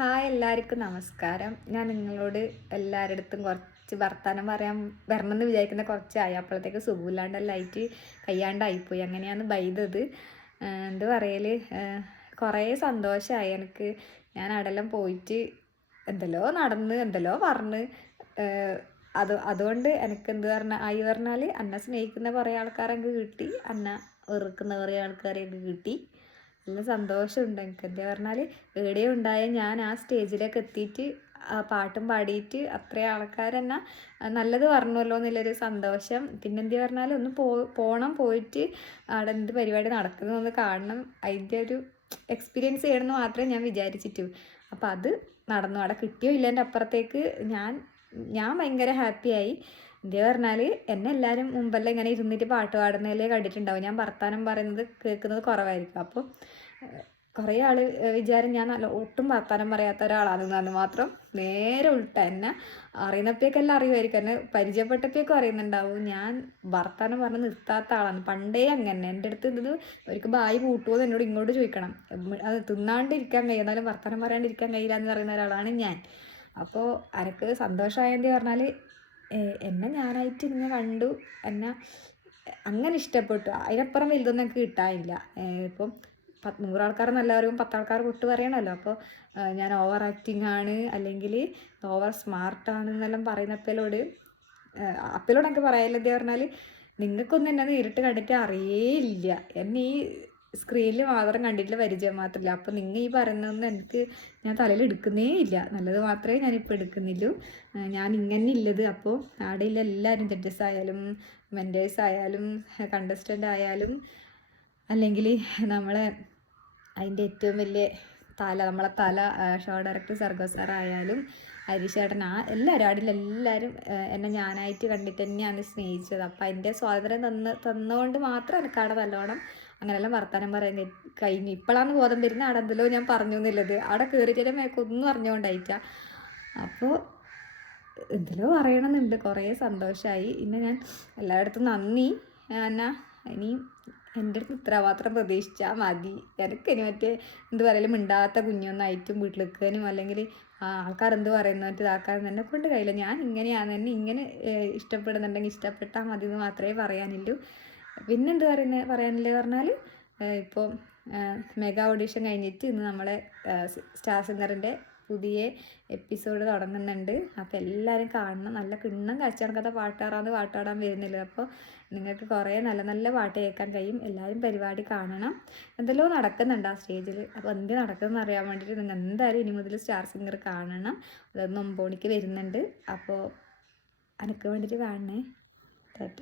Hi എല്ലാവർക്കും നമസ്കാരം. ഞാൻ നിങ്ങളോട് എല്ലാവരുടെ അടുത്തും കുറച്ച് വർത്തമാനം പറയാൻ വരണമെന്ന് വിചാരിക്കുന്ന കുറച്ചായി അപ്പോഴത്തേക്ക് സുഖമില്ലാണ്ടെല്ലാം ആയിട്ട് കയ്യാണ്ടായിപ്പോയി. അങ്ങനെയാണ് ബൈതത്. എന്ത് പറയൽ? കുറേ സന്തോഷമായി. എനിക്ക് ഞാൻ അവിടെല്ലാം പോയിട്ട് എന്തല്ലോ നടന്ന് എന്തല്ലോ പറഞ്ഞ്. അത് അതുകൊണ്ട് എനിക്ക് എന്ത് പറഞ്ഞാൽ ആയി പറഞ്ഞാൽ അന്നെ സ്നേഹിക്കുന്ന കുറേ ആൾക്കാരൊക്കെ കിട്ടി. അന്ന വെറുക്കുന്ന കുറേ ആൾക്കാരെയൊക്കെ കിട്ടി. നല്ല സന്തോഷമുണ്ട് എനിക്ക്. എന്താ പറഞ്ഞാൽ എവിടെ ഉണ്ടായ ഞാൻ ആ സ്റ്റേജിലേക്ക് എത്തിയിട്ട് ആ പാട്ടും പാടിയിട്ട് അത്രയും ആൾക്കാർ നല്ലത് പറഞ്ഞല്ലോ എന്നുള്ളൊരു സന്തോഷം. പിന്നെ എന്ത് പറഞ്ഞാൽ ഒന്ന് പോ പോകണം പോയിട്ട് അവിടെ എന്ത് പരിപാടി നടക്കുന്നു ഒന്ന് കാണണം. അതിന്റെ ഒരു എക്സ്പീരിയൻസ് ചെയ്യണമെന്ന് മാത്രമേ ഞാൻ വിചാരിച്ചിട്ടു. അപ്പം അത് നടന്നു. അവിടെ കിട്ടിയോ ഇല്ല എന്റെ അപ്പുറത്തേക്ക് ഞാൻ ഞാൻ ഭയങ്കര ഹാപ്പിയായി ഇന്ത്യ പറഞ്ഞാൽ എന്നെ എല്ലാവരും മുമ്പെല്ലാം ഇങ്ങനെ ഇരുന്നിട്ട് പാട്ട് പാടുന്നതിലേ കണ്ടിട്ടുണ്ടാവും ഞാൻ വർത്താനം പറയുന്നത് കേൾക്കുന്നത് കുറവായിരിക്കും. അപ്പോൾ കുറേ ആൾ വിചാരം ഞാൻ നല്ല ഒട്ടും വർത്താനം പറയാത്ത ഒരാളാണെന്നു മാത്രം നേരെ ഉൾട്ട എന്നെ അറിയുന്നപ്പോഴേക്കെല്ലാം അറിയുമായിരിക്കും. എന്നെ പരിചയപ്പെട്ടപ്പോഴേക്കും അറിയുന്നുണ്ടാവും. ഞാൻ വർത്താനം പറഞ്ഞ് നിർത്താത്ത ആളാണ്. പണ്ടേ അങ്ങനെ. എന്റെ അടുത്ത് ഇത് ഒരിക്കൽ ബായി കൂട്ടുമോ എന്നോട് ഇങ്ങോട്ട് ചോദിക്കണം. അത് തിന്നാണ്ടിരിക്കാൻ കഴിയും എന്നാലും വർത്താനം പറയാണ്ടിരിക്കാൻ കഴിയില്ല എന്ന് പറയുന്ന ഒരാളാണ് ഞാൻ. അപ്പോൾ അനക്ക് സന്തോഷമായെന്ന് പറഞ്ഞാൽ എന്നെ ഞാനായിട്ട് ഇങ്ങനെ കണ്ടു. എന്നെ അങ്ങനെ ഇഷ്ടപ്പെട്ടു. അതിനപ്പുറം വലുതൊന്നും എനിക്ക് കിട്ടാനില്ല. ഇപ്പം പത്ത് നൂറാൾക്കാർ എല്ലാവരും പത്താൾക്കാർ കൊട്ട് പറയണമല്ലോ അപ്പോൾ ഞാൻ ഓവർ ആക്ടിങ് ആണ്. അല്ലെങ്കിൽ ഓവർ സ്മാർട്ടാണ് എന്നെല്ലാം പറയുന്നപ്പോഴോട് അപ്പോഴോട് എനിക്ക് പറയാനുള്ളത് പറഞ്ഞാൽ നിങ്ങൾക്കൊന്നും എന്നെ നേരിട്ട് കണ്ടിട്ട് അറിയേയില്ല. എന്നെ ഈ സ്ക്രീനിൽ മാത്രം കണ്ടിട്ടുള്ള പരിചയം മാത്രമല്ല അപ്പോൾ നിങ്ങൾ ഈ പറയുന്നതൊന്നും എനിക്ക് ഞാൻ തലയിൽ എടുക്കുന്നേ ഇല്ല. നല്ലത് മാത്രമേ ഞാനിപ്പോൾ എടുക്കുന്നുള്ളൂ. ഞാൻ ഇങ്ങനെ ഇല്ലത്. അപ്പോൾ ആടെയുള്ള എല്ലാവരും ജഡ്ജസ് ആയാലും മെന്റേഴ്സ് ആയാലും കണ്ടസ്റ്റന്റ് ആയാലും അല്ലെങ്കിൽ നമ്മളെ അതിന്റെ ഏറ്റവും വലിയ തല നമ്മളെ തല ഷോ ഡയറക്ടർ സർഗോ സാർ ആയാലും ഹരിശേട്ടൻ ആ എല്ലാവരും ആടില്ല എല്ലാവരും എന്നെ ഞാനായിട്ട് കണ്ടിട്ട് തന്നെയാണ് സ്നേഹിച്ചത്. അപ്പം അതിന്റെ സ്വാതന്ത്ര്യം തന്ന് തന്നുകൊണ്ട് മാത്രം എനിക്കവിടെ നല്ലോണം അങ്ങനെല്ലാം വർത്താനം പറയാൻ കഴിഞ്ഞു ഇപ്പോഴാണ് ബോധം വരുന്നത് അവിടെ എന്തെല്ലോ ഞാൻ പറഞ്ഞു എന്നുള്ളത്. അവിടെ കയറിയിട്ട് മേക്കൊന്നും അറിഞ്ഞുകൊണ്ടായിട്ട അപ്പോൾ എന്തെല്ലോ പറയണമെന്നുണ്ട് കുറേ സന്തോഷമായി ഇന്ന് ഞാൻ എല്ലായിടത്തും നന്ദി. എന്നാ ഇനി എന്റെ അടുത്ത് ഇത്രമാത്രം പ്രതീക്ഷിച്ചാൽ മതി. എനിക്കിനി മറ്റേ എന്ത് പറയലും മിണ്ടാത്ത കുഞ്ഞൊന്നായിട്ടും വീട്ടിലെക്കാനും അല്ലെങ്കിൽ ആൾക്കാർ എന്ത് പറയുന്നതായിട്ട് ഇതാക്കാനും എന്നെ കൊണ്ട് കഴിയില്ല ഞാൻ ഇങ്ങനെയാണ് എന്നെ ഇങ്ങനെ ഇഷ്ടപ്പെടുന്നുണ്ടെങ്കിൽ ഇഷ്ടപ്പെട്ടാൽ മതി എന്ന് മാത്രമേ പറയാനുള്ളൂ. പിന്നെന്ത് പറയുന്നത് പറയാനില്ലേ പറഞ്ഞാൽ ഇപ്പോൾ മെഗാ ഓഡീഷൻ കഴിഞ്ഞിട്ട് ഇന്ന് നമ്മളെ സ്റ്റാർ സിംഗറിന്റെ പുതിയ എപ്പിസോഡ് തുടങ്ങുന്നുണ്ട്. അപ്പോൾ എല്ലാവരും കാണണം. നല്ല കിണ്ണം കാഴ്ച കണക്കാത്ത പാട്ടാറാന്ന് പാട്ടാടാൻ വരുന്നില്ല? അപ്പോൾ നിങ്ങൾക്ക് കുറേ നല്ല നല്ല പാട്ട് കേൾക്കാൻ കഴിയും. എല്ലാവരും പരിപാടി കാണണം. എന്തെല്ലോ നടക്കുന്നുണ്ട് ആ സ്റ്റേജിൽ അപ്പോൾ എന്ത് നടക്കുമെന്ന് അറിയാൻ വേണ്ടിയിട്ട് നിങ്ങൾ എന്തായാലും ഇനി മുതൽ സ്റ്റാർ സിംഗർ കാണണം. അതൊന്ന് ഒമ്പോണിക്ക് വരുന്നുണ്ട്. അപ്പോൾ അനക്ക് വേണ്ടിയിട്ട് കാണണേ. തേറ്റ